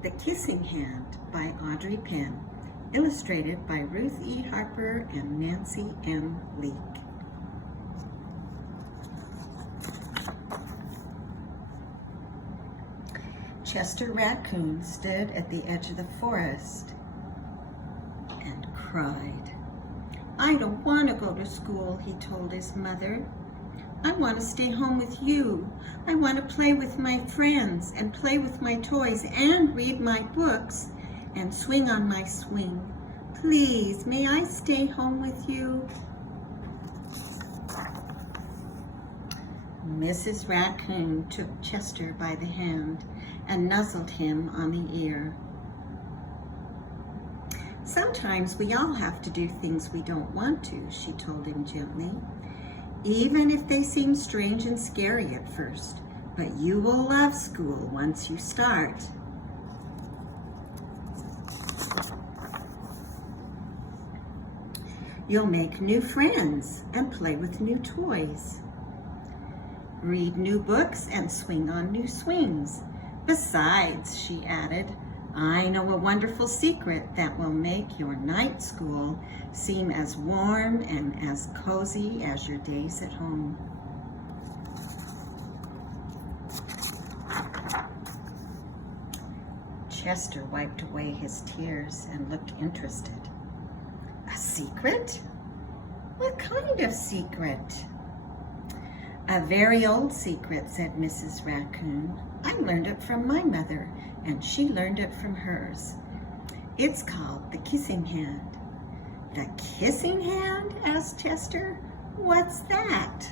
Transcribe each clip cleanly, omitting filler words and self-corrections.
The Kissing Hand by Audrey Penn, illustrated by Ruth E. Harper and Nancy M. Leake. Chester Raccoon stood at the edge of the forest and cried. "I don't want to go to school," he told his mother. "I want to stay home with you. I want to play with my friends and play with my toys and read my books and swing on my swing. Please, may I stay home with you?" Mrs. Raccoon took Chester by the hand and nuzzled him on the ear. "Sometimes we all have to do things we don't want to," she told him gently, "even if they seem strange and scary at first. But you will love school once you start." "You'll make new friends and play with new toys. Read new books and swing on new swings. Besides," she added, "I know a wonderful secret that will make your night school seem as warm and as cozy as your days at home." Chester wiped away his tears and looked interested. "A secret? What kind of secret?" "A very old secret," said Mrs. Raccoon. "I learned it from my mother, and she learned it from hers. It's called the Kissing Hand." "The Kissing Hand?" asked Chester. "What's that?"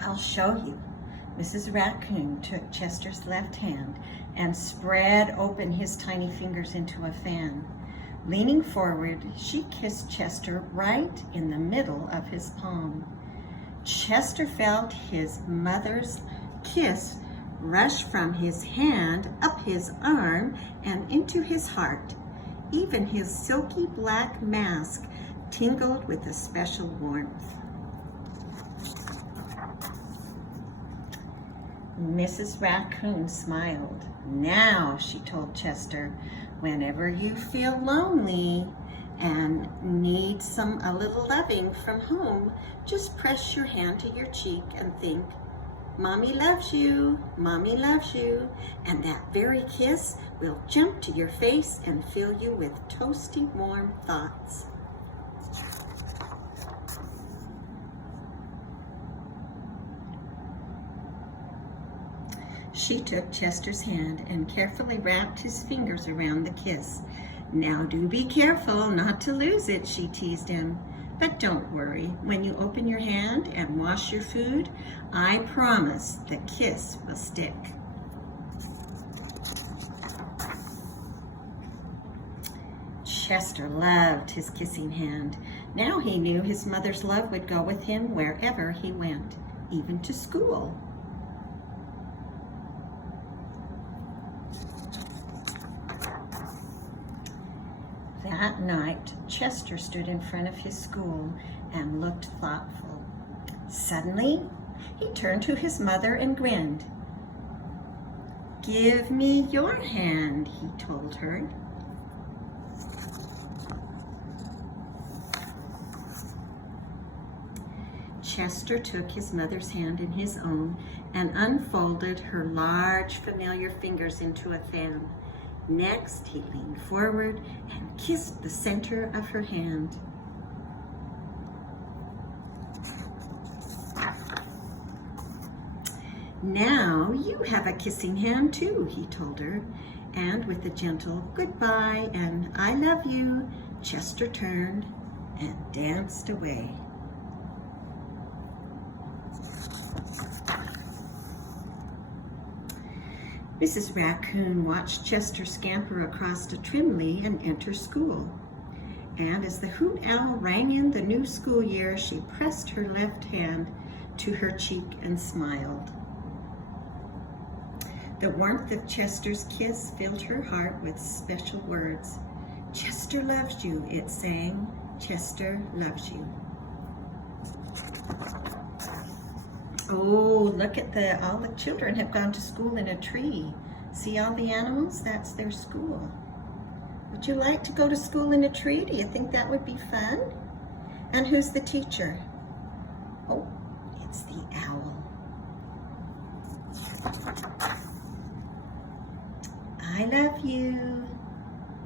"I'll show you." Mrs. Raccoon took Chester's left hand and spread open his tiny fingers into a fan. Leaning forward, she kissed Chester right in the middle of his palm. Chester felt his mother's kiss rush from his hand up his arm and into his heart. Even his silky black mask tingled with a special warmth. Mrs. Raccoon smiled. "Now," she told Chester, "whenever you feel lonely and need a little loving from home, just press your hand to your cheek and think, 'Mommy loves you, Mommy loves you,' and that very kiss will jump to your face and fill you with toasty warm thoughts." She took Chester's hand and carefully wrapped his fingers around the kiss. "Now do be careful not to lose it," she teased him. "But don't worry, when you open your hand and wash your food, I promise the kiss will stick." Chester loved his kissing hand. Now he knew his mother's love would go with him wherever he went, even to school. That night, Chester stood in front of his school and looked thoughtful. Suddenly, he turned to his mother and grinned. "Give me your hand," he told her. Chester took his mother's hand in his own and unfolded her large, familiar fingers into a fan. Next, he leaned forward and kissed the center of her hand. "Now you have a kissing hand too," he told her, and with a gentle goodbye and "I love you," Chester turned and danced away. Mrs. Raccoon watched Chester scamper across a trimly and enter school. And as the hoot owl rang in the new school year, she pressed her left hand to her cheek and smiled. The warmth of Chester's kiss filled her heart with special words. "Chester loves you," it sang. "Chester loves you." Oh, look at all the children have gone to school in a tree. See all the animals? That's their school. Would you like to go to school in a tree? Do you think that would be fun? And who's the teacher? Oh, it's the owl. I love you.